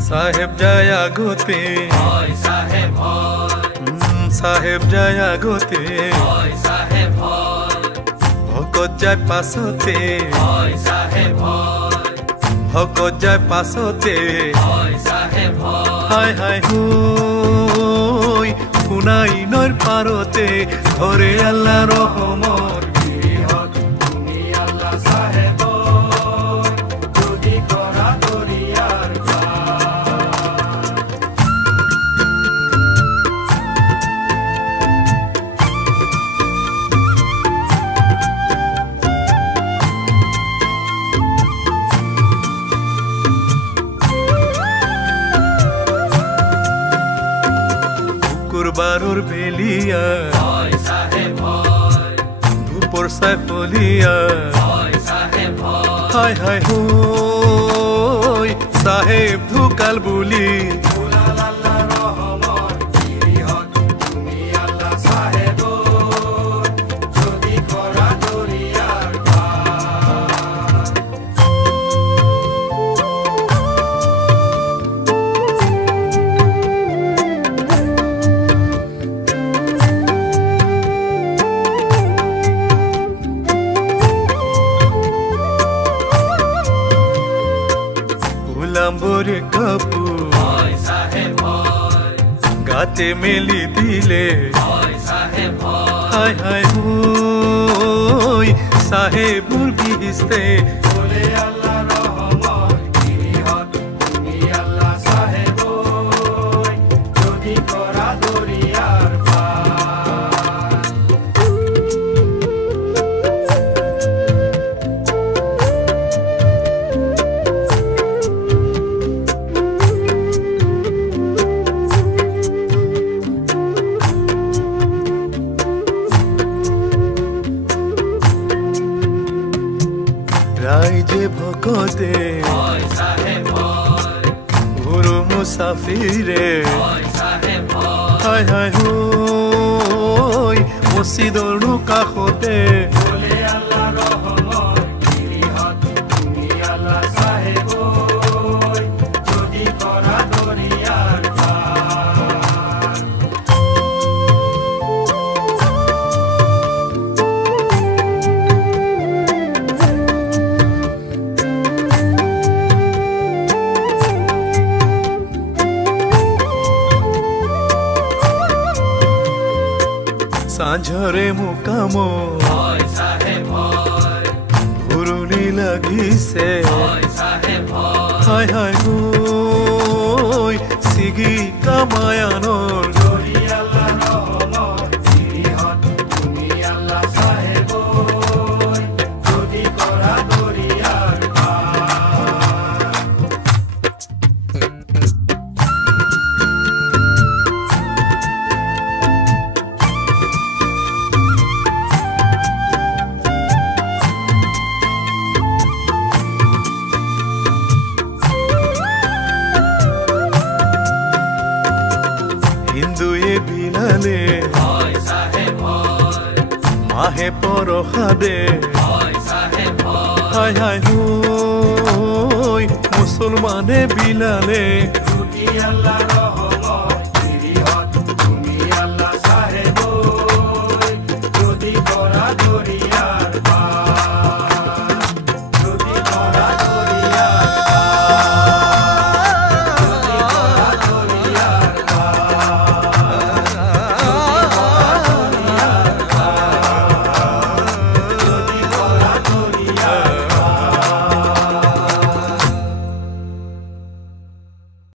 সাহেব যায় আগতে সাহেব যায় আগতে ভকত যায় পাছতে ভকত যায় পাছতে হায় হায় হুই শুনাইনৰ পাৰতে ঘৰে আল্লাহ ৰহমৰ বারোর বেলিয়া ধূপর সাইফলিয়া হায় হায় হই সাহেব ঢুকাল বুলি লাম্বরে কাপড় গাতে মেলি দিলে হায় হায় হই সাহেব মুরগি ইস্তে রাইজে ভকতে গুরু মুসাফিরে হায় হায় হই মসজিদৰ কাষতে সাঁঝরে মুকাম ঘুরুনি লাগিছে হায় হায় হই সিগি কামায়ানৰ হিন্দুয়ে বিলালে মাহে পরখাদে হায় হায় হই মুসলমানে বিলালে